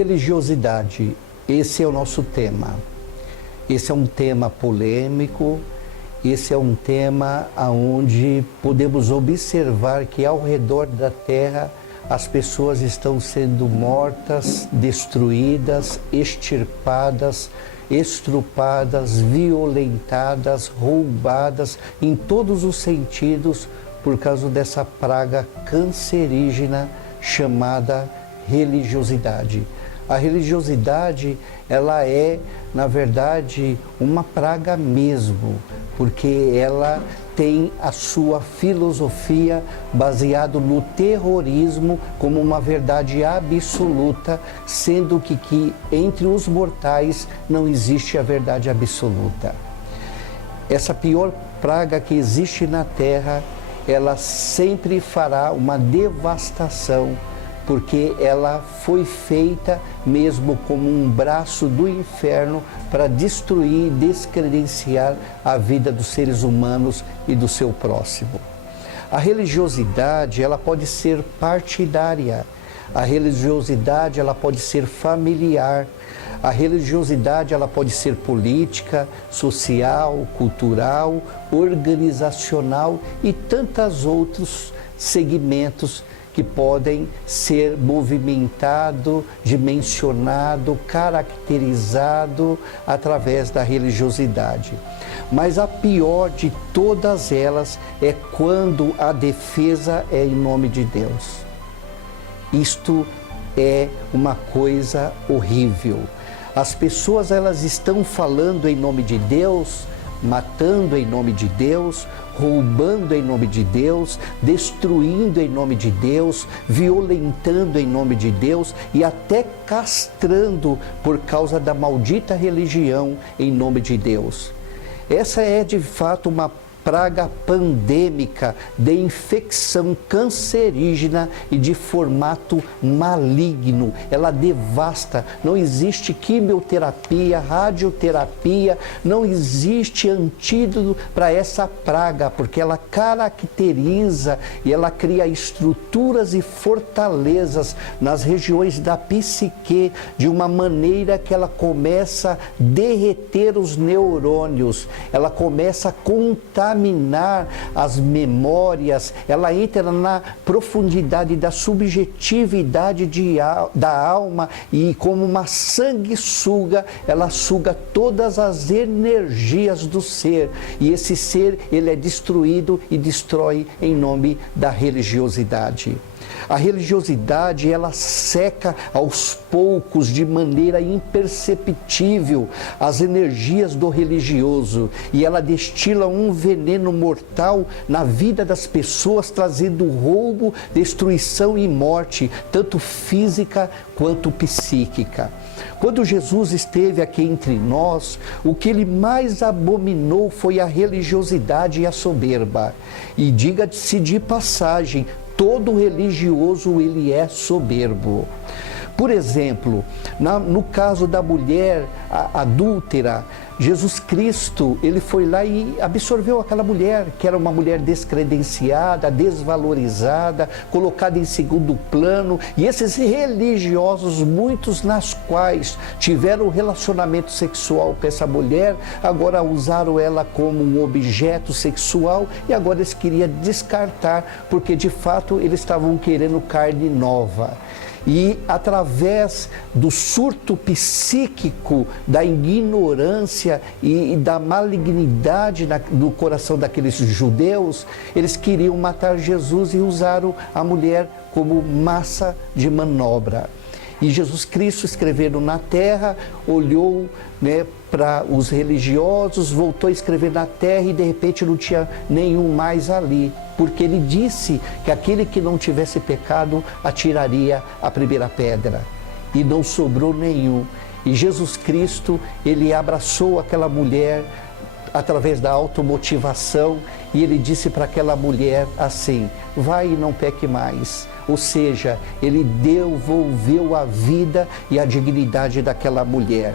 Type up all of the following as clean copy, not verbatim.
Religiosidade, esse é o nosso tema. Esse é um tema polêmico, esse é um tema onde podemos observar que ao redor da Terra as pessoas estão sendo mortas, destruídas, extirpadas, estrupadas, violentadas, roubadas, em todos os sentidos, por causa dessa praga cancerígena chamada religiosidade. A religiosidade, ela é, na verdade, uma praga mesmo, porque ela tem a sua filosofia baseada no terrorismo como uma verdade absoluta, sendo que entre os mortais não existe a verdade absoluta. Essa pior praga que existe na Terra, ela sempre fará uma devastação, porque ela foi feita mesmo como um braço do inferno para destruir e descredenciar a vida dos seres humanos e do seu próximo. A religiosidade, ela pode ser partidária, a religiosidade, ela pode ser familiar, a religiosidade, ela pode ser política, social, cultural, organizacional e tantos outros segmentos que podem ser movimentado, dimensionado, caracterizado através da religiosidade. Mas a pior de todas elas é quando a defesa é em nome de Deus. Isto é uma coisa horrível. As pessoas, elas estão falando em nome de Deus, matando em nome de Deus, roubando em nome de Deus, destruindo em nome de Deus, violentando em nome de Deus e até castrando por causa da maldita religião em nome de Deus. Essa é de fato uma praga pandêmica de infecção cancerígena e de formato maligno. Ela devasta, não existe quimioterapia, radioterapia, não existe antídoto para essa praga, porque ela caracteriza e ela cria estruturas e fortalezas nas regiões da psique de uma maneira que ela começa a derreter os neurônios, ela começa a contaminar as memórias, ela entra na profundidade da subjetividade da alma e como uma sanguessuga, ela suga todas as energias do ser e esse ser, ele é destruído e destrói em nome da religiosidade. A religiosidade, ela seca aos poucos, de maneira imperceptível, as energias do religioso e ela destila um veneno mortal na vida das pessoas, trazendo roubo, destruição e morte, tanto física quanto psíquica. Quando Jesus esteve aqui entre nós, o que ele mais abominou foi a religiosidade e a soberba. E diga-se de passagem, todo religioso, ele é soberbo. Por exemplo, no caso da mulher adúltera, Jesus Cristo, ele foi lá e absorveu aquela mulher, que era uma mulher descredenciada, desvalorizada, colocada em segundo plano, e esses religiosos, muitos nas quais tiveram relacionamento sexual com essa mulher, agora usaram ela como um objeto sexual e agora eles queriam descartar, porque de fato eles estavam querendo carne nova. E através do surto psíquico, da ignorância e da malignidade no coração daqueles judeus, eles queriam matar Jesus e usaram a mulher como massa de manobra. E Jesus Cristo, escrevendo na terra, olhou, para os religiosos, voltou a escrever na terra e de repente não tinha nenhum mais ali. Porque ele disse que aquele que não tivesse pecado atiraria a primeira pedra. E não sobrou nenhum. E Jesus Cristo, ele abraçou aquela mulher através da automotivação e ele disse para aquela mulher assim: vai e não peque mais. Ou seja, ele devolveu a vida e a dignidade daquela mulher.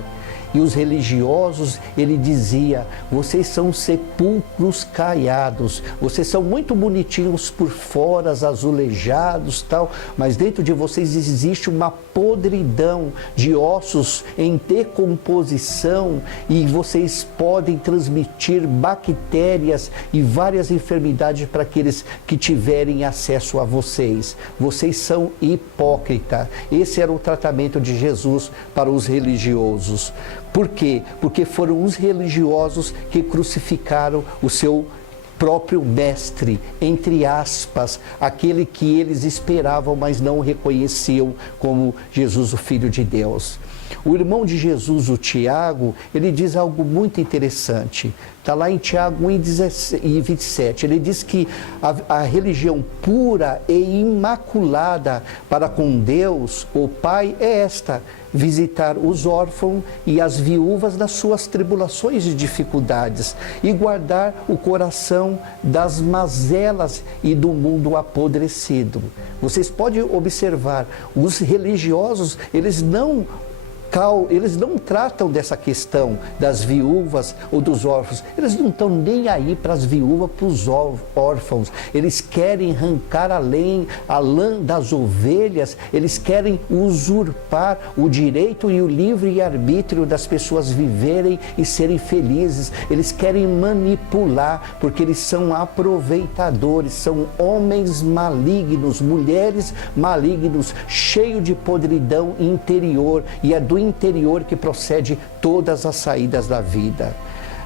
E os religiosos, ele dizia, vocês são sepulcros caiados, vocês são muito bonitinhos por fora, azulejados, tal, mas dentro de vocês existe uma podridão de ossos em decomposição e vocês podem transmitir bactérias e várias enfermidades para aqueles que tiverem acesso a vocês. Vocês são hipócritas. Esse era o tratamento de Jesus para os religiosos. Por quê? Porque foram os religiosos que crucificaram o seu próprio mestre, entre aspas, aquele que eles esperavam, mas não reconheciam como Jesus, o Filho de Deus. O irmão de Jesus, o Tiago, ele diz algo muito interessante. Está lá em Tiago 1:27. Ele diz que a religião pura e imaculada para com Deus, o Pai, é esta: visitar os órfãos e as viúvas nas suas tribulações e dificuldades e guardar o coração das mazelas e do mundo apodrecido. Vocês podem observar, os religiosos, eles não tratam dessa questão das viúvas ou dos órfãos. Eles não estão nem aí para as viúvas, para os órfãos. Eles querem arrancar a lã das ovelhas. Eles querem usurpar o direito e o livre-arbítrio das pessoas viverem e serem felizes. Eles querem manipular, porque eles são aproveitadores, são homens malignos, mulheres malignos, cheios de podridão interior, e é do interior que procede todas as saídas da vida.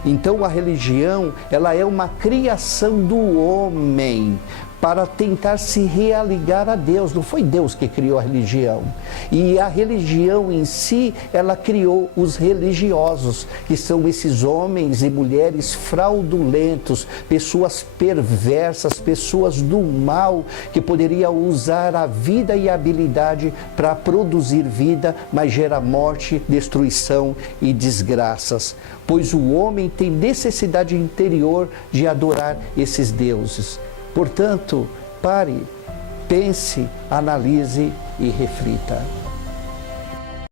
Então a religião, ela é uma criação do homem para tentar se realigar a Deus. Não foi Deus que criou a religião. E a religião em si, ela criou os religiosos, que são esses homens e mulheres fraudulentos, pessoas perversas, pessoas do mal, que poderiam usar a vida e a habilidade para produzir vida, mas gera morte, destruição e desgraças. Pois o homem tem necessidade interior de adorar esses deuses. Portanto, pare, pense, analise e reflita.